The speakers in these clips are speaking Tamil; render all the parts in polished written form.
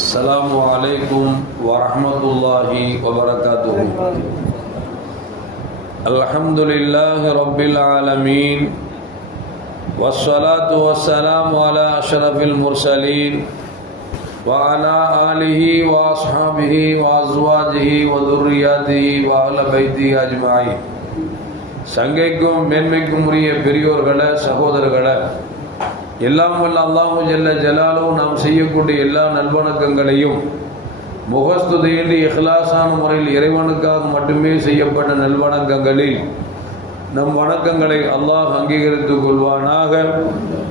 السلام عليكم ورحمة الله وبركاته. الحمد لله رب العالمين والصلاة والسلام على أشرف المرسلين وعلى آله وأصحابه وأزواجه وذرياته وأهل بيته أجمعين. சங்கைக்கும் மேன்மைக்கும் உரிய பெரியோர்களே, சகோதரர்களே, எல்லாம் வல்ல அல்லாஹு ஜல்ல ஜலாலுஹு நாம் செய்யக்கூடிய எல்லா நல்வணக்கங்களையும் முகஸ்துதியின்றி இஹ்லாஸான முறையில் இறைவனுக்காக மட்டுமே செய்யப்பட்ட நல்வணக்கங்களில் நம் வணக்கங்களை அல்லாஹ் அங்கீகரித்துக் கொள்வானாக.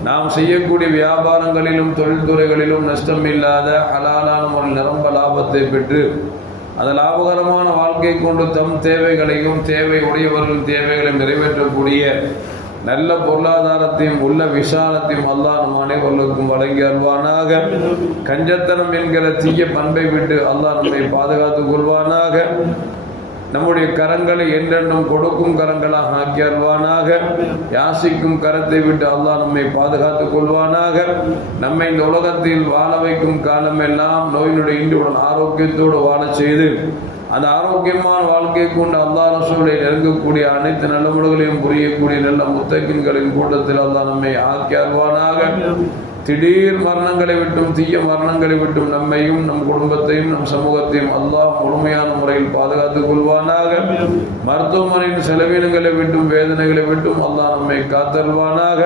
நாம் செய்யக்கூடிய வியாபாரங்களிலும் தொழில்துறைகளிலும் நஷ்டம் இல்லாத ஹலாலான முறையில் நிரம்ப லாபத்தை பெற்று அந்த லாபகரமான வாழ்க்கை கொண்டு தம் தேவைகளையும் தேவை உடையவர்களின் தேவைகளையும் நிறைவேற்றக்கூடிய நல்ல பொருளாதாரத்தையும் உள்ள விசாலத்தையும் அல்லாஹ் நம் அனைவர்களுக்கும் வழங்கி அருள்வானாக. கஞ்சத்தனம் என்கிற தீய பண்பை விட்டு அல்லாஹ் நம்மை பாதுகாத்துக் கொள்வானாக. நம்முடைய கரங்களை என்றென்றும் கொடுக்கும் கரங்களாக ஆக்கி அருள்வானாக. யாசிக்கும் கரத்தை விட்டு அல்லாஹ் நம்மை பாதுகாத்துக் கொள்வானாக. நம்மை இந்த உலகத்தில் வாழ வைக்கும் காலமெல்லாம் நோயினுடைய இன்றுடன் ஆரோக்கியத்தோடு வாழச் செய்து அந்த ஆரோக்கியமான வாழ்க்கை கொண்டு அல்லாஹ் ரசூலை நெருங்கக்கூடிய அனைத்து நல்லமுறைகளையும் புரியக்கூடிய நல்ல முத்தகின்களின் கூட்டத்தில் அல்லாஹ் நம்மை ஆக்கி அருள்வானாக. திடீர் மரணங்களை விட்டும் தீய மரணங்களை விட்டும் நம்மையும் நம் குடும்பத்தையும் நம் சமூகத்தையும் அல்லாஹ் முழுமையான முறையில் பாதுகாத்துக் கொள்வானாக. மருத்துவமனையின் செலவினங்களை விட்டும் வேதனைகளை விட்டும் அல்லாஹ் நம்மை காத்தருள்வானாக.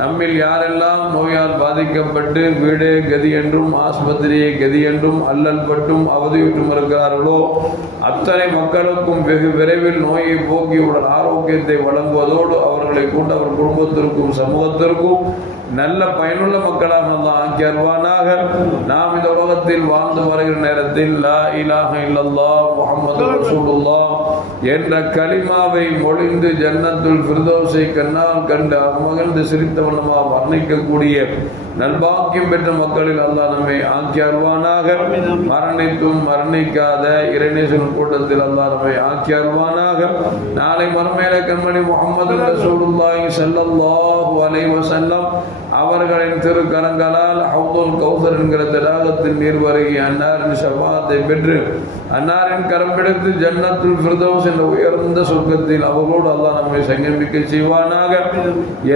நம்மில் யாரெல்லாம் நோயால் பாதிக்கப்பட்டு வீடே கதி என்றும் ஆஸ்பத்திரியை கதி என்றும் அல்லல் பட்டும் அவதியுற்றும் இருக்கிறார்களோ அத்தனை மக்களுக்கும் வெகு விரைவில் நோயை போக்கியுடன் ஆரோக்கியத்தை வழங்குவதோடு அவர்களை கொண்டு அவர் குடும்பத்திற்கும் சமூகத்திற்கும் நல்ல பயனுள்ள மக்களாக அல்லாஹ் ஆக்கி அருள்வானாக. நாம் இந்த உலகத்தில் வாழ்ந்து வருகிற நேரத்தில் லா இலாஹ இல்லல்லாஹ் முஹம்மது ரசூலுல்லாஹ் என்ற கலிமாவை மொழிந்து ஜன்னத்துல் ஃபிர்தௌஸை கண்ணால் கண்டு மகிழ்ந்து சிரித்த வண்ணமாக வர்ணிக்கக்கூடிய நல்பாக்கியம் பெற்ற மக்களில் அல்லாஹ் நம்மை ஆக்கி அருள்வானாக. மரணித்தும் மரணிக்காத இறைநேசன் கூட்டத்தில் அல்லாஹ் நம்மை ஆக்கி அருள்வானாக. நாளை மறுமையில கண்மணி முஹம்மது ரசூலுல்லாஹி ஸல்லல்லாஹு அலைஹி வஸல்லம் அவர்களின் திருக்கரங்களால் ஹவுதுல் கௌசர் என்கிற தடாகத்தின் நீர் வருகி அன்னாரின் ஷஃபாஅத்தை பெற்று அன்னாரின் கரம் பிடித்து ஜன்னத்துல் ஃபிர்தௌஸ் என்ற உயர்ந்த சொர்க்கத்தில் அவர்களோடு அல்லாஹ் நம்மை சங்கமிக்க செய்வானாக.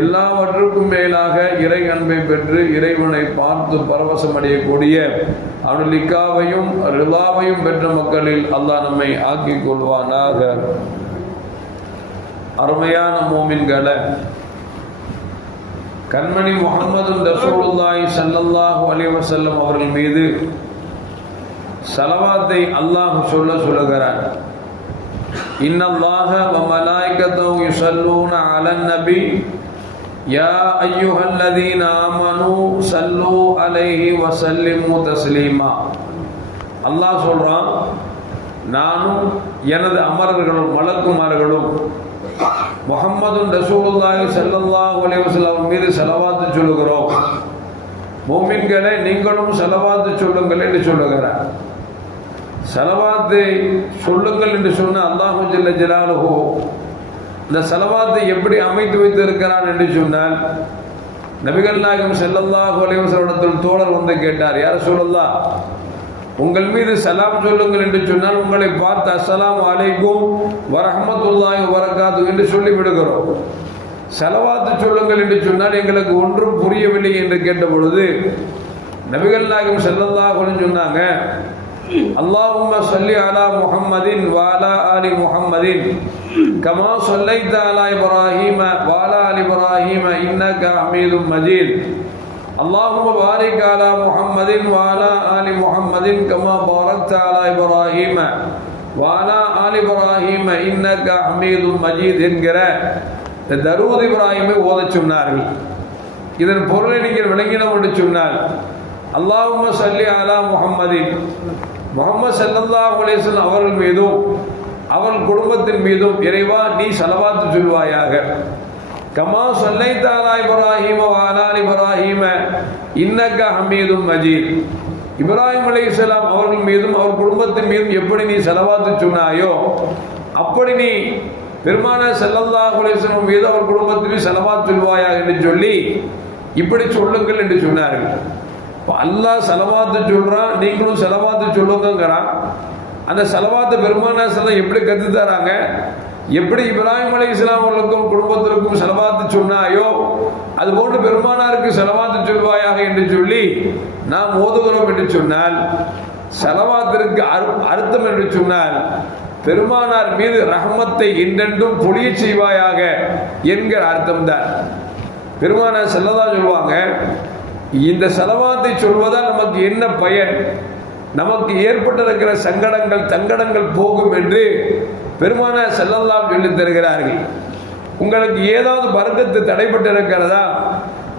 எல்லாவற்றுக்கும் மேலாக இறை அன்பை பெற்று இறைவனை பார்த்து பரவசம் அடையக்கூடிய அனுலிக்காவையும் ரிலாவையும் பெற்ற மக்களில் அல்லாஹ் நம்மை ஆக்கிக் கொள்வானாக. அருமையான மோமின்களை, கண்மணி முஹம்மது ரசூலுல்லாஹி ஸல்லல்லாஹு அலைஹி வஸல்லம் அவர்கள் மீது ஸலவாத்தை அல்லாஹ் சொல்லுகிறார். இன்னல்லாஹ வ மலாயிகத்தஹு யுஸல்லூன அலன் நபி யா அய்யுஹல்லதீன ஆமனூ ஸல்லூ அலைஹி வ ஸல்லிமூ தஸ்லீமா. அல்லாஹ் சொல்றான், நானும் எனது அமரர்களும் மலக்குமார்களும் முஹம்மது ரசூலுல்லாஹி ஸல்லல்லாஹு அலைஹி வஸல்லம் மீது ஸலவாத்து சொல்லுகிறோம். முஃமின்களே, நீங்களும் ஸலவாத்து சொல்லுங்கள் என்று சொல்லுகிறார். ஸலவாத்தை சொல்லுங்கள் என்று சொன்ன அல்லாஹு ஜல்ல ஜலாலுஹு இந்த ஸலவாத்தை எப்படி அமைத்து வைத்திருக்கிறான் என்று சொன்னால், நபிகள் நாயகம் ஸல்லல்லாஹு அலைஹி வஸல்லம் தோழர் வந்து கேட்டார், யா ரசூலல்லாஹ், உங்கள் மீது சலாம் சொல்லுங்கள் என்று சொன்னால் உங்களை பார்த்து அஸ்ஸலாமு அலைக்கும் வரஹ்மத்துல்லாஹி வபரகாத்துஹு என்று சொல்லி விடுகிறோம். ஸலவாத்து சொல்லுங்கள் என்று சொன்னால் எங்களுக்கு ஒன்றும் புரியவில்லை என்று கேட்ட பொழுது நபிகள் நாயகம் ஸல்லல்லாஹு அலைஹி சொன்னாங்க, அல்லாஹும்ம ஸல்லி அலா முஹம்மதின் வ அலா ஆலி முஹம்மதின் கமா ஸல்லைத அலா இப்ராஹீம வ அலா ஆலி இப்ராஹீம இன்னக ஹமீதும் மஜீத். அல்லாஹும்ம பாரிக் அலா முஹம்மதின் வ அலா ஆலி முஹம்மதின் கமா பாரக்த அலா இப்ராஹீம வ அலா ஆலி இப்ராஹீம இன்னக ஹமீதும் மஜீத் என்கிற தரூத் இப்ராஹீமை ஓதச் சொன்னார்கள். இதன் பொருளை நீங்கள் விளங்கினோம் என்று சொன்னால், அல்லாஹும்ம ஸல்லி அலா முஹம்மதின், முஹம்மது ஸல்லல்லாஹு அலைஹி வஸல்லம் அவர்கள் மீதும் அவர்கள் குடும்பத்தின் மீதும் இறைவா நீ ஸலவாத்து சொல்வாயாக. கமா ஸல்லைத அலா இப்ராஹீம வ அலா ஆலி இப்ராஹீம இன்னக ஹமீதும் மஜீத். இப்ராஹிம் அலைஹிஸ்ஸலாம் அவர்கள் மீதும் அவர் குடும்பத்தின் மீதும் எப்படி நீ ஸலவாத்து சொன்னாயோ அப்படி நீ பெருமானார் ஸல்லல்லாஹு அலைஹி வஸல்லம் மீது அவர் குடும்பத்திற்கு ஸலவாத் சொல்வாயாக என்று சொல்லி இப்படி சொல்லுங்கள் என்று சொன்னார்கள். அல்லாஹ் ஸலவாத்து சொல்றான், நீங்களும் ஸலவாத்து சொல்லுங்கிறான். அந்த ஸலவாத்தை பெருமானார் ஸல்லல்லாஹு எப்படி கற்று தராங்க? எப்படி இப்ராஹிம் அலைஹிஸ்ஸலாம் அவர்களுக்கும் குடும்பத்திற்கும் ஸலவாத்து சொன்னாயோ அதுபோன்று பெருமானாருக்கு ஸலவாத்து சொல்வாயாக என்று சொல்லி நாம் ஓதுகிறோம் என்று சொன்னால், ஸலவாத்திற்கு அர்த்தம் என்று சொன்னால் பெருமானார் மீது ரஹ்மத்தை என்றென்றும் பொழிய செய்வாயாக என்கிற அர்த்தம் தான். பெருமானார் ஸல்லல்லாஹு சொல்லுவாங்க, இந்த ஸலவாத்தை சொல்வதால் நமக்கு என்ன பயன், நமக்கு ஏற்பட்டிருக்கிற சங்கடங்கள் தங்கடங்கள் போகும் என்று பெருமானார் ஸல்லல்லாஹு சொல்லி தருகிறார்கள். உங்களுக்கு ஏதாவது பரக்கத்து தடைப்பட்டு இருக்கிறதா,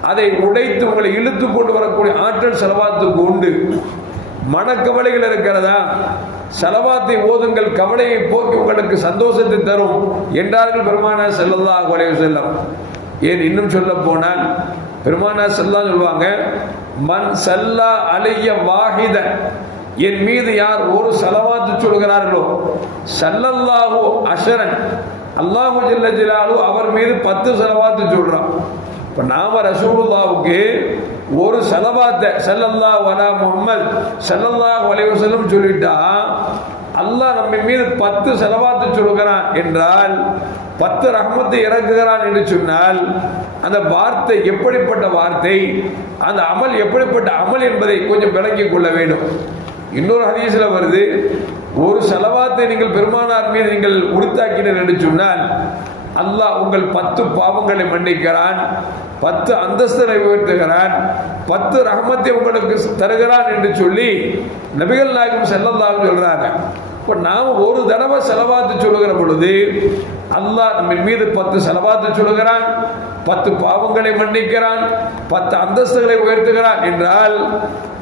அதை உடைத்து உங்களை இழுத்து கொண்டு வரக்கூடிய ஆற்றல் ஸலவாத்துக்கு உண்டு. மனக்கவலைகள் இருக்கிறதா, ஸலவாத்தை ஓதுங்கள், கவலையை போக்கி உங்களுக்கு சந்தோஷத்தை தரும் என்றார்கள் பெருமானார் ஸல்லல்லாஹு அலைஹி வஸல்லம். ஏன் இன்னும் சொல்ல போனால் பெருமானார் ஸல்லல்லாஹு சொல்லுவாங்க, மன் ஸல்லா அலைய வாஹித, என் மீது யார் ஒரு ஸலவாத்து சொல்கிறார்களோ ஸல்லல்லாஹு அஷரன், அல்லாஹு ஜல்ல ஜலாலுஹு அவர் மீது 10 ஸலவாத்து சொல்றான். இப்போ நாம ரசூலுல்லாஹ்வுக்கு ஒரு ஸலவாத்தை ஸல்லல்லாஹு அலா முஹம்மத் ஸல்லல்லாஹு அலைஹி வஸல்லம் சொல்லிட்டா அல்லாஹ் நம்ம மீது 10 ஸலவாத்து சொல்கிறான் என்றால் 10 ரஹ்மத்தை இறக்குகிறான் என்று சொன்னால் அந்த வார்த்தை எப்படிப்பட்ட வார்த்தை, அந்த அமல் எப்படிப்பட்ட அமல் என்பதை கொஞ்சம் விளங்கிக் கொள்ள வேண்டும். இன்னொரு ஹதீஸ்ல வருது, ஒரு ஸலவாத்தை நீங்கள் பெருமானார் மீது நீங்கள் உரித்தாக்கினர் என்று சொன்னால் அல்லாஹ் உங்கள் 10 பாவங்களை மன்னிக்கிறான், 10 அந்தஸ்தரை உயர்த்துகிறான், 10 ரஹ்மத்தை உங்களுக்கு தருகிறான் என்று சொல்லி நபிகள் நாயகம் ஸல்லல்லாஹு அலைஹி சொல்றாங்க. இப்போ நாம் ஒரு தடவை ஸலவாத்து சொல்லுகிற பொழுது அல்லாஹ் நம்ம மீது 10 ஸலவாத்து சொல்லுகிறான், 10 பாவங்களை மன்னிக்கிறான், 10 அந்தஸ்துகளை உயர்த்துகிறான் என்றால்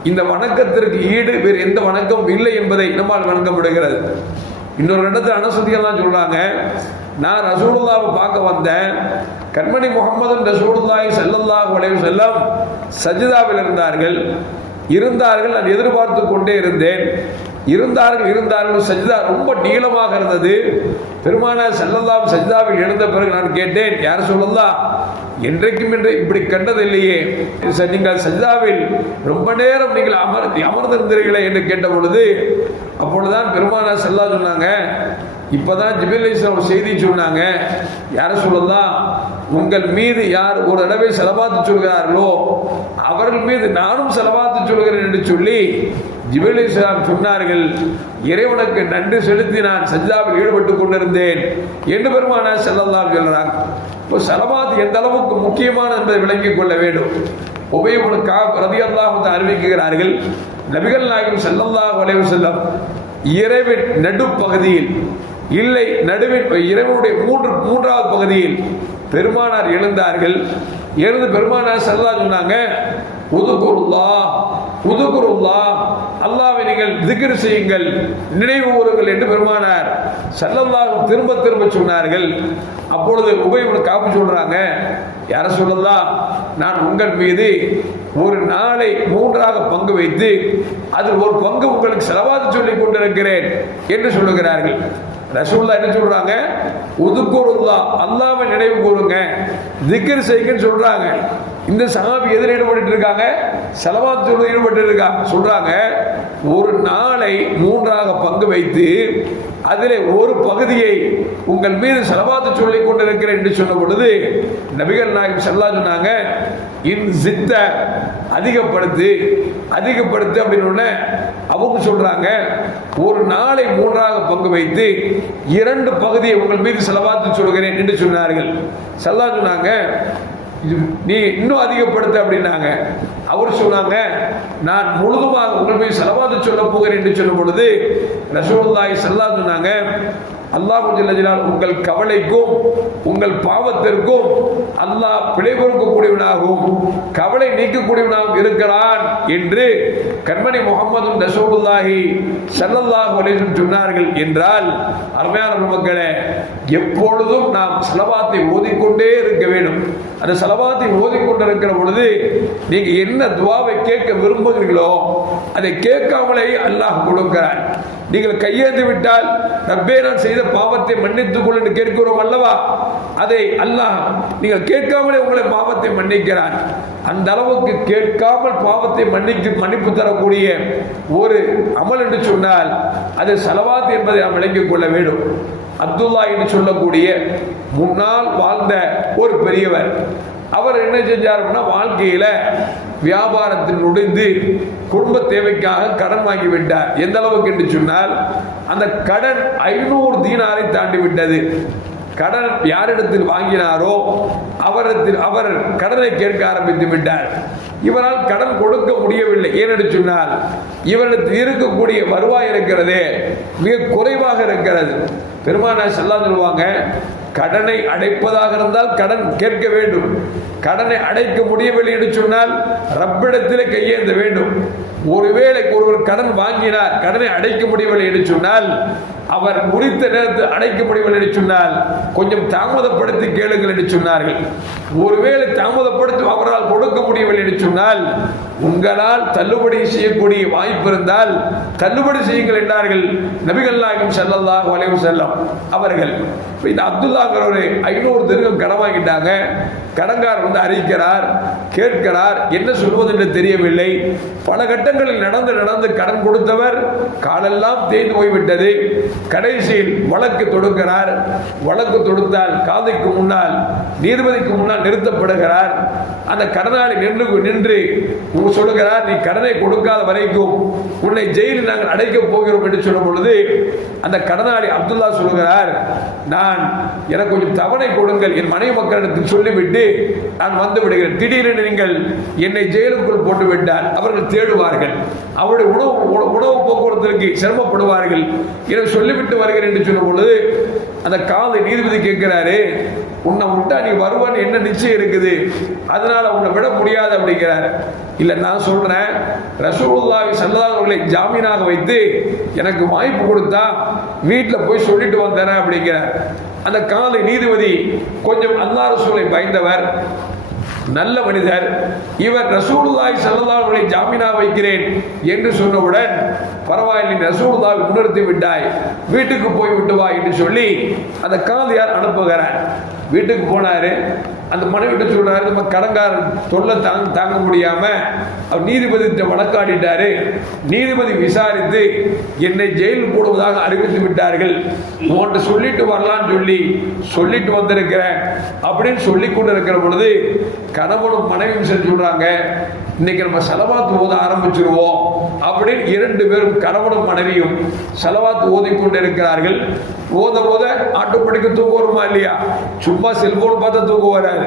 இந்த வணக்கத்திற்கு ஈடு வேறு எந்த வணக்கம் இல்லை என்பதை நம்மால் வணங்க முடிகிறது. இன்னொரு இடத்துல அனசுதியெல்லாம் சொல்றாங்க, நான் ரசூலுல்லாஹ்வை பார்க்க வந்தேன், கண்மணி முஹம்மது ரசூலுல்லாஹி ஸல்லல்லாஹு அலைஹி வஸல்லம் சஜ்தாவில் இருந்தார்கள், நான் எதிர்பார்த்து கொண்டே இருந்தார்கள் சஜ்தா ரொம்ப நீளமாக இருந்தது. பெருமானார் ஸல்லல்லாஹு சஜ்தாவில் எழுந்த பிறகு நான் கேட்டேன், யார் ஸல்லல்லாஹு, என்றைக்கும் என்று இப்படி கண்டதில்லையே, நீங்கள் சஜ்தாவில் ரொம்ப நேரம் நீங்கள் அமர்ந்திருந்தீர்களே என்று கேட்ட பொழுது அப்பொழுதுதான் பெருமானார் ஸல்லல்லாஹு சொன்னாங்க, இப்பதான் ஜிப்ரீல் அலைஹிஸ்ஸலாம் செய்தி சொன்னாங்க, யார ஸல்லல்லாஹு, உங்கள் மீது யார் ஒரு தடவை ஸலவாத்து சொல்கிறார்களோ அவர்கள் மீது நானும் ஸலவாத்து சொல்கிறேன் என்று சொல்லி ஜிப்ரீல் அலைஹிஸ்ஸலாம் சொன்னார்கள். இறைவனுக்கு நன்றி செலுத்தி நான் சஜ்தாவில் ஈடுபட்டுக் கொண்டிருந்தேன் என்று பெருமானார் ஸல்லல்லாஹு சொல்றாங்க. இப்போ ஸலவாத் எந்த அளவுக்கு முக்கியமான என்பதை விளங்கிக் கொள்ள வேண்டும். உபய் இப்னு கஅப் ரலியல்லாஹு தஆலா அறிவிக்கிறார்கள், நபிகள் நாயகம் ஸல்லல்லாஹு அலைஹி வஸல்லம் இரவின் நடுப்பகுதியில் இல்லை நடுவின் இரவனுடைய மூன்றாவது பகுதியில் பெருமானார் எழுந்தார்கள். எழுந்து பெருமானார் ஸல்லல்லாஹு சொன்னாங்க, உதுகுருல்லாஹ், அல்லாஹ்வை நீங்கள் திக்ர் செய்யுங்கள், நினைவு கூறுங்கள் என்று பெருமானார் ஸல்லல்லாஹு திரும்ப சொன்னார்கள். அப்பொழுது உபய் இப்னு கஅப் சொல்றாங்க, யார ஸல்லல்லாஹு, நான் உங்கள் மீது ஒரு நாளை 3ஆக பங்கு வைத்து அதில் ஒரு பங்கு உங்களுக்கு ஸலவாத் சொல்லிக் கொண்டிருக்கிறேன் என்று சொல்லுகிறார்கள். ரசூலுல்லாஹ் என்ன சொல்றாங்க, உதுகுருல்லாஹ், அல்லாஹ்வை நினைவு கூறுங்க, திக்ர் செய்யுங்கன்னு சொல்றாங்க. இந்த சஹாபி எதில் ஈடுபட்டு இருக்காங்க, ஸலவாத் சொல்ல ஈடுபட்டு இருக்காங்க. சொல்றாங்க, ஒரு நாளை 3ஆக பங்கு வைத்து அதிலே ஒரு பகுதியை உங்கள் மீது ஸலவாத் சொல்லிக் கொண்டிருக்கிறேன் என்று சொன்ன பொழுது நபிகள் நாயகம் ஸல்லல்லாஹு சொன்னாங்க, இன் சித்த, அதிகப்படுத்து அப்படின்னு அவங்க சொல்றாங்க, ஒரு நாளை 3ஆக பங்கு வைத்து 2 பகுதியை உங்கள் மீது ஸலவாத் சொல்கிறேன் என்று சொன்னார்கள். ஸல்லல்லாஹு சொன்னாங்க, நீ இன்னும் அதிகப்படுத்த அப்படின்னாங்க. அவர் சொன்னாங்க, நான் முழுதுமாக உங்கள் மீது ஸலவாத் சொல்ல போகிறேன் என்று சொல்லும் பொழுது ரசூலுல்லாஹி ஸல்லல்லாஹு சொன்னாங்க, அல்லாஹ் ஜல்ல ஜலாலுஹு உங்கள் கவலைக்கும் உங்கள் பாவத்திற்கும் அல்லாஹ் பிழை பொறுக்கக்கூடியவனாகவும் கவலை நீக்கக்கூடியவனாகவும் இருக்கிறான் என்று கண்மணி முஹம்மது ரசூலுல்லாஹி ஸல்லல்லாஹு அலைஹி வஸல்லம் சொன்னார்கள். என்றால் அருமையான மக்களே, எப்பொழுதும் நாம் ஸலவாத்தை ஓதிக்கொண்டே இருக்க வேண்டும். அந்த ஸலவாத்தை ஓதிக்கொண்டிருக்கிற பொழுது நீங்க என்ன துஆவை கேட்க விரும்புகிறீர்களோ அதை கேட்காமலே அல்லாஹ் கொடுக்கிறான். நீங்கள் கையேந்து விட்டால் ரப்பே நான் செய்த பாவத்தை மன்னித்துக் கொள் என்று கேட்கிறோம் அல்லவா, அதை அல்லாஹ் நீங்கள் கேட்காமலே உங்களை பாவத்தை மன்னிக்கிறான். அந்த அளவுக்கு கேட்காமல் பாவத்தை மன்னிப்பு தரக்கூடிய ஒரு அமல் என்று சொன்னால் அது ஸலவாத் என்பதை நாம் விளங்கிக் கொள்ள வேண்டும். அப்துல்லா என்று சொல்லக்கூடிய முன்னால் வாழ்ந்த ஒரு பெரியவர், அவர் என்ன செஞ்சார் அப்படின்னா, வாழ்க்கையில வியாபாரத்தில் நுழைந்து குடும்ப தேவைக்காக கடன் வாங்கி விட்டார். எந்த அளவுக்கு என்று சொன்னால் அந்த கடன் 500 தீனாரை தாண்டி விட்டது. கடன் யாரிடத்தில் வாங்கினாரோ அவர் கடனை கேட்க ஆரம்பித்து விட்டார். இவரால் கடன் கொடுக்க முடியவில்லை. ஏனென்று சொன்னால் இவரிடத்தில் இருக்கக்கூடிய வருவாய் இருக்கிறதே மிக குறைவாக இருக்கிறது. பெருமானார் ஸல்லல்லாஹு சொல்லுவாங்க, கடனை அடைப்பதாக இருந்தால் கடன் கேட்க வேண்டும். கடனை அடைக்க முடியவில்லை என்று சொன்னால் ரப்பிடத்தில் கையேந்த வேண்டும். ஒருவேளை ஒருவர் கடன் வாங்கினார், கடனை அடைக்க முடியவில்லை என்று சொன்னால், அவர் குறித்த நேரத்தில் அடைக்க முடியவில்லை என்று சொன்னால் கொஞ்சம் தாமதப்படுத்தி கேளுங்கள் என்று சொன்னார்கள். ஒருவேளை தாமதப்படுத்தி அவரால் கொடுக்க முடியவில்லை என்று சொன்னால் உங்களால் தள்ளுபடி செய்யக்கூடிய வாய்ப்பு இருந்தால் தள்ளுபடி செய்யுங்கள் என்றார்கள் நபிகள் நாயகம் ஸல்லல்லாஹு அலைஹி வஸல்லம் அவர்கள். இந்த அப்துல்லாங்கிறவரு 500 திர்ஹம் கடன் வாங்கிட்டாங்க. கடன்காரர் வந்து அறிவிக்கிறார், கேட்கிறார், என்ன சொல்வது என்று தெரியவில்லை. பல கட்டங்களில் நடந்து கடன் கொடுத்தவர் காலெல்லாம் தேய்ந்து போய்விட்டது. கடைசியில் வழக்கு தொடுக்கிறார். வழக்கு தொடுத்தால் காதைக்கு முன்னால் நீதிபதிக்கு முன்னால் நிறுத்தப்படுகிறார். அந்த கடனாளி நின்று சொல்லுகிறார், நீ கடனை கொடுக்காத வரைக்கும் உன்னை ஜெயிலில் நாங்கள் அடைக்கப் போகிறோம் என்று சொல்லும் பொழுது அந்த கடனாளி அப்துல்லா சொல்லுகிறார், எனக்கு கொஞ்சம் தவணை கொடுங்கள், என் மனைவி மக்களிடத்தில் சொல்லிவிட்டு நான் வந்து விடுகிறேன். திடீரென்று நீங்கள் என்னை ஜெயிலுக்குள் போட்டு விட்டால் அவர்கள் தேடுவார்கள், அவருடைய உணவு போக்குவரத்திற்கு சிரமப்படுவார்கள், என சொல்லிவிட்டு வருகிறேன் என்று சொல்லும் பொழுது அந்த காலை நீதிபதி கேட்கிறாரு, உன்னை விட்டா நீ வருவான்னு என்ன நிச்சயம் இருக்குது, அதனால உன்னை விட முடியாது அப்படிங்கிறார். இல்ல நான் சொல்றேன், ரசூலுல்லாஹி ஸல்லல்லாஹு அலைஹி வஸல்லம் ஜாமீனாக வைத்து எனக்கு வாய்ப்பு கொடுத்தா வீட்டில் போய் சொல்லிட்டு வந்தேன் அப்படிங்கிறார். அந்த காலை நீதிபதி கொஞ்சம் அல்லாஹ் ரசூலை பயந்தவர், நல்ல மனிதர். இவர் ரசூலுல்லாஹி ஸல்லல்லாஹு அலைஹி வஸல்லம் ஜாமீனா வைக்கிறேன் என்று சொன்னவுடன் பரவாயில்லை, ரசூலுல்லாஹி முன்னிறுத்தி விட்டாய், வீட்டுக்கு போய் விட்டு வா என்று சொல்லி அந்த காதியார் அனுப்புகிறார். வீட்டுக்கு போனாரு. அந்த மனைவிட்டு சொல்றாரு, நம்ம கடன்காரன் தொல்லை தாங்க முடியாம அவர் நீதிபதி வழக்காடிட்டாரு. நீதிபதி விசாரித்து என்னை ஜெயில் போடுவதாக அறிவித்து விட்டார்கள், உன்கிட்ட சொல்லிட்டு வரலான்னு சொல்லிட்டு வந்திருக்கிறேன் அப்படின்னு சொல்லி கொண்டு இருக்கிற பொழுது கணவனும் மனைவியும் சொல்றாங்க, இன்னைக்கு நம்ம ஸலவாத் ஓத ஆரம்பிச்சிருவோம் அப்படின்னு 2 பேரும் கணவனும் மனைவியும் ஸலவாத் ஓதிக்கொண்டு இருக்கிறார்கள். ஓத ஆட்டோமேட்டிக்கா தூக்கம் வருமா இல்லையா? சும்மா செல்போன் பார்த்தா தூக்கம் வராது.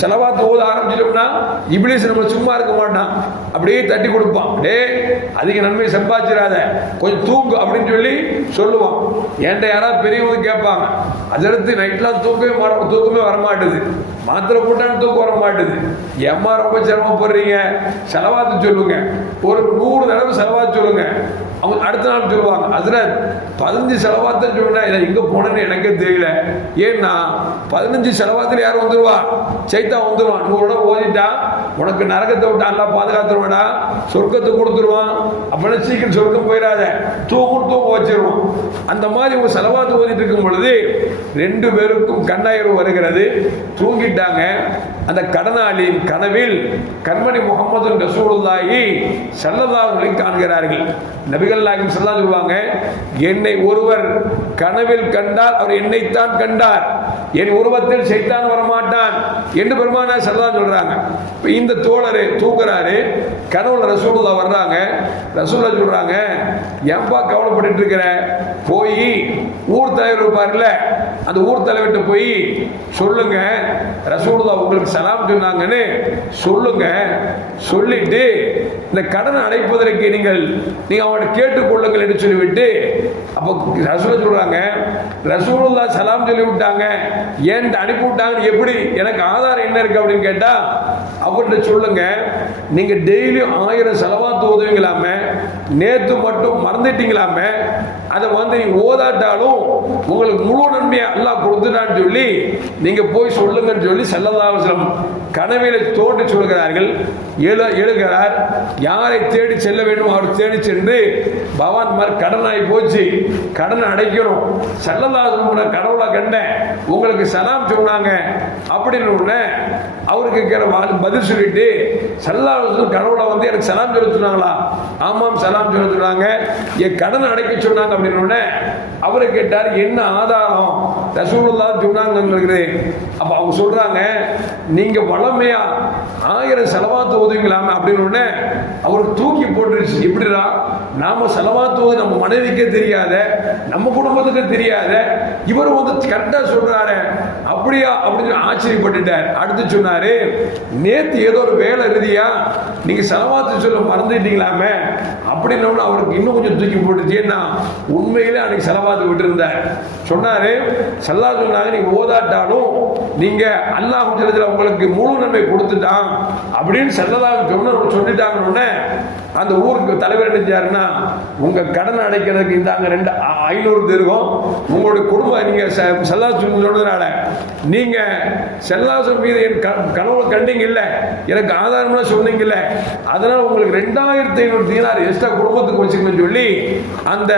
ஸலவாத் ஓத ஆரம்பிச்சிட்டோம்னா இப்லீஸ் நம்ம சும்மா இருக்க மாட்டான், அப்படியே தட்டி கொடுப்பான், டே அதிக நன்மை சம்பாதிச்சிடாத, கொஞ்சம் தூங்கு அப்படின்னு சொல்லுவான். என்கிட்ட யாராவது பெரியவங்க கேட்பாங்க, அதற்கு நைட்லாம் தூக்கமே வரமாட்டுது, மாத்திரை போட்டாலும் தூக்கம் வர மாட்டுது, ஏம்மா ரொம்ப சிரமப்படுறீங்க, ஸலவாத் சொல்லுங்க, ஒரு 100 தடவை ஸலவாத் சொல்லுங்க. அவங்க அடுத்த நாள் சொல்லுவாங்க, அதில் 15 ஸலவாத்தை சொல்லுங்க, இதை எங்கே போனேன்னு எனக்கே தெரியல. ஏன்னா 15 ஸலவாத்தில் யாரும் வந்துடுவா, சைத்தா வந்துடுவான். 100 தடவை ஓதிட்டா உனக்கு நரகத்தை விட்டு எல்லாம் பாதுகாத்துருவாடா, சொர்க்கத்தை கொடுத்துருவான், அப்படின்னா சீக்கிரம் சொர்க்கம் போயிடாத, தூங்க வச்சிருவான். அந்த மாதிரி ஒரு ஸலவாத் ஓதிட்டு இருக்கும் பொழுது 2 பேருக்கும் கண்ணாயிரம் வருகிறது, தூங்கிட்டாங்க. அந்த கடனாளியின் கனவில் கண்மணி முஹம்மது ரசூலுல்லாஹி ஸல்லல்லாஹு அலைஹி காண்கிறார்கள். நபிகள் நாயகம் ஸல்லல்லாஹு சொல்லுவாங்க, என்னை ஒருவர் கனவில் கண்டால் அவர் என்னைத்தான் கண்டார், என் உருவத்தில் சைத்தான் வரமாட்டான் என்று பெருமானார் ஸல்லல்லாஹு சொல்றாங்க. இந்த தோழர் தூக்குறாரு, கனவுல ரசூலுல்லாஹ் வர்றாங்க. ரசூலுல்லாஹ் சொல்றாங்க, ஏன்பா கவலைப்பட்டு இருக்கிற, போய் ஊர் தலைவர் இருப்பார்ல அந்த ஊர் தலைவர்கிட்ட போய் சொல்லுங்க, ரசூலுல்லாஹ் உங்களுக்கு சலாம் சொன்னாங்கன்னு சொல்லுங்க, சொல்லிட்டு இந்த கடனை அடைப்பதற்கு நீங்கள் அவர்கிட்ட கேட்டுக்கொள்ளுங்கள் என்று சொல்லிவிட்டு, அப்போ ரசூலுல்லாஹ் சொல்றாங்க, ரசூலுல்லாஹ் சலாம் சொல்லி விட்டாங்க, ஏன் அனுப்பி விட்டாங்க, எப்படி, எனக்கு ஆதாரம் என்ன இருக்கு அப்படின்னு கேட்டா, அவர்கிட்ட சொல்லுங்க, நீங்க டெய்லியும் 1000 ஸலவாத் ஓதுவீங்களாம, நேற்று மட்டும் மறந்துட்டீங்களாமே, அதை வந்து நீங்க ஓதாட்டாலும் உங்களுக்கு முழு நன்மையை அல்லாஹ் கொடுத்துட்டான்னு சொல்லி நீங்க போய் சொல்லுங்கன்னு சொல்லி ஸல்லல்லாஹு அலைஹி வஸல்லம் கனவிலே தோன்றி சொல்கிறார்கள். எழுகிறார், யாரை தேடி செல்ல வேண்டும் அவர் தேடி சென்று பவான் மாதிரி கடனாகி போச்சு, கடன் அடைக்கணும், ஸல்லல்லாஹு அலைஹி வஸல்லம் கடவுளை கண்டேன், உங்களுக்கு சலாம் சொன்னாங்க அப்படின்னு உடனே அவருக்கு பதில் சொல்லிட்டு ஸல்லல்லாஹு அலைஹி வஸல்லம் கடவுளை வந்து எனக்கு சலாம் சொல்ல சொன்னாங்களா? ஆமாம் சலாம் சொல்ல சொன்னாங்க, என் கடன் அடைக்க சொன்னாங்க அப்படின்னு உடனே அவரை கேட்டார், என்ன ஆதாரம்? ரசூலுல்லாஹ் சொன்னாங்க. அப்ப அவங்க சொல்றாங்க, நீங்க வளமையா 1000 ஸலவாத் ஓதுவீங்களாமே அப்படின்னு உடனே அவருக்கு தூக்கி போட்டுருச்சு. எப்படிடா நாம ஸலவாத் ஓது நம்ம மனைவிக்கே தெரியாத, நம்ம குடும்பத்துக்கு தெரியாத, இவர் வந்து கரெக்டா சொல்றாரு அப்படியா அப்படின்னு ஆச்சரியப்பட்டுட்டார். அடுத்து சொன்னாரு, நேத்து ஏதோ ஒரு வேலை ரீதியா நீங்க ஸலவாத் சொல்ல மறந்துட்டீங்களாமே அப்படின்னு அவருக்கு இன்னும் கொஞ்சம் தூக்கி போட்டுச்சு. ஏன்னா உண்மையிலே அன்னைக்கு ஸலவாத் விட்டு இருந்தார். சொன்னாரு, ஸல்லல்லாஹு சொன்னாங்க, நீங்க ஓதாட்டாலும் நீங்க அல்லாஹ் உங்களுக்கு முழு நன்மை கொடுத்துட்டான் அப்படின்னு ஸல்லல்லாஹு சொல்லிட்டாங்க. அந்த ஊருக்கு தலைவர் நினைச்சாருன்னா, உங்க கடன் அடைக்கிறதுக்கு இந்தாங்க 500 தீர்க்கம், உங்களுடைய குடும்பம் நீங்க ஸல்லல்லாஹு சொன்னதுனால நீங்க ஸல்லல்லாஹு மீது என் கனவு கண்டீங்க இல்ல, எனக்கு ஆதாரமா சொன்னீங்க இல்ல, அதனால உங்களுக்கு 2500 தீனார் எக்ஸ்ட்ரா குடும்பத்துக்கு வச்சுக்கணும்னு சொல்லி அந்த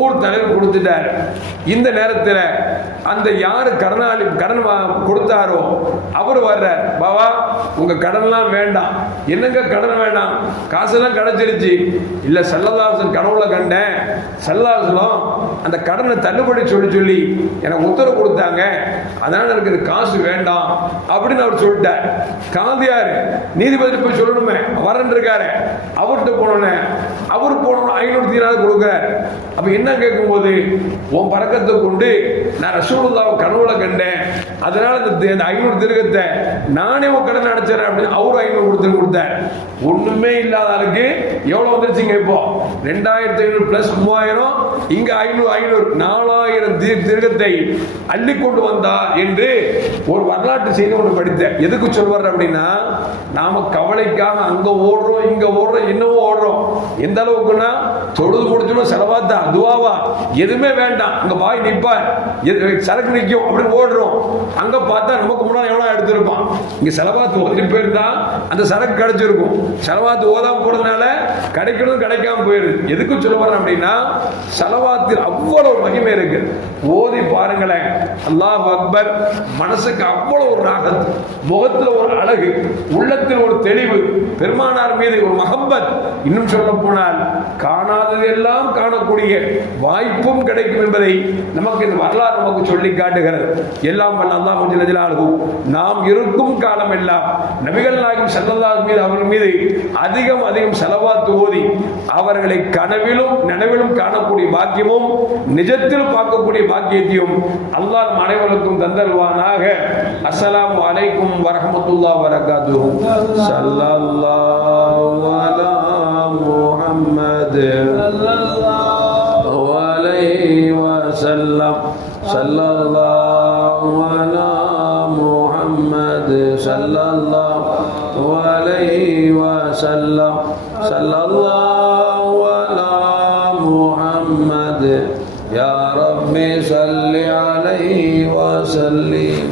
ஊர் தலைவர் கொடுத்துட்டார். இந்த நேரத்தில் அந்த யாரு கடன் கொடுத்தாரோ அவர் வர்றார், பாவா உங்க கடன்லாம் வேண்டாம். என்னங்க கடன் வேண்டாம், காசெல்லாம் கிடைச்சிருச்சு. இல்ல ஸல்லல்லாஹு அலைஹி வஸல்லம் கடவுளை கண்டேன், ஸல்லல்லாஹு அலைஹி வஸல்லம் அந்த கடனை தள்ளுபடி சொல்லி எனக்கு உத்தரவு கொடுத்தாங்க, அதனால எனக்கு காசு வேண்டாம் அப்படின்னு அவர் சொல்லிட்டார். காந்தியார் நீதிபதி போய் சொல்லணுமே, வரன் இருக்காரு, அவர்கிட்ட போனோன்னே அவர் போனோம் 500 தீனார் கொடுக்கிறார். அப்ப என்ன கேட்கும் போது, உன் பறக்கத்தை கொண்டு நான் ரசூலுல்லாஹ் கனவுல கண்டேன், அதனால இந்த 500 தீர்க்கத்தை நானே உன் கடன் அடைச்சேன் அப்படின்னு அவரு 500 கொடுத்தார். ஒண்ணுமே இல்லாத ஆளுக்கு எவ்வளவு வந்துருச்சுங்க? இப்போ 2500 பிளஸ் 3000, இங்க 500 4000 தீர்க்கத்தை அள்ளி கொண்டு வந்தா என்று ஒரு வரலாற்று செய்தி ஒன்று படித்தேன். எதுக்கு சொல்வார் அப்படின்னா, நாம கவலைக்காக அங்க ஓடுறோம் இங்க ஓடுறோம் என்னவோ ஓடுறோம். எந்த அளவுக்குன்னா, தொழுது முடிச்சோம் ஸலவாத்தா துவாவா எதுவுமே வேண்டாம், அங்க பாய் நிப்பார் சரக்கு நிற்கும் அப்படின்னு ஓடுறோம். அங்க பார்த்தா நமக்கு முன்னாடி எவ்வளவு எடுத்திருப்பான். இங்க ஸலவாத் ஓதிட்டு போயிருந்தா அந்த சரக்கு கிடைச்சிருக்கும். ஸலவாத் ஓதாம போறதுனால கிடைக்கணும் கிடைக்காம போயிருது. எதுக்கு சொல்ல வர்றேன் அப்படின்னா, ஸலவாத்தில் அவ்வளவு மகிமை இருக்கு. ஓதி பாருங்களேன், அல்லாஹ் அக்பர். மனசுக்கு அவ்வளவு ஒரு ராகத், முகத்தில் ஒரு அழகு, உள்ளத்தில் ஒரு தெளிவு, பெருமானார் மீது ஒரு மஹப்பத். இன்னும் சொல்ல போனால் காணாதது எல்லாம் காணக்கூடிய வாய்ப்பும் கிடைக்கும் என்பதை நமக்கு இந்த வரலாறு நமக்கு சொல்லி காட்டுகிறது. எல்லாம் வல்ல அல்லாஹ் ஜல்ல ஜலாலுஹு நாம் இருக்கும் காலம் எல்லாம் நபிகள் நாயகம் ஸல்லல்லாஹு அலைஹி வஸல்லம் அவர்கள் மீது அதிகம் அதிகம் ஸலவாத் ஓதி அவர்களை கனவிலும் நனவிலும் காணக்கூடிய பாக்கியமும் நிஜத்தில் பார்க்கக்கூடிய பாக்கியத்தையும் அல்லாஹ் நம் அனைவருக்கும் தந்தல்வானாக. அஸ்ஸலாமு அலைக்கும் வரஹ்மத்துல்லாஹி வபரகாத்துஹு. ஸல்லல்லாஹு அலா முஹம்மத் ஸல்லல்லாஹு அலைஹி வஸல்லம். ஸல்லல்லாஹு அலா முஹம்மத் ஸல்லல்லாஹு அலைஹி வஸல்லம். ஸல்லல்லாஹு அலா முஹம்மத் யா ரப்பி ஸல்லி அலைஹி வஸல்லிம்.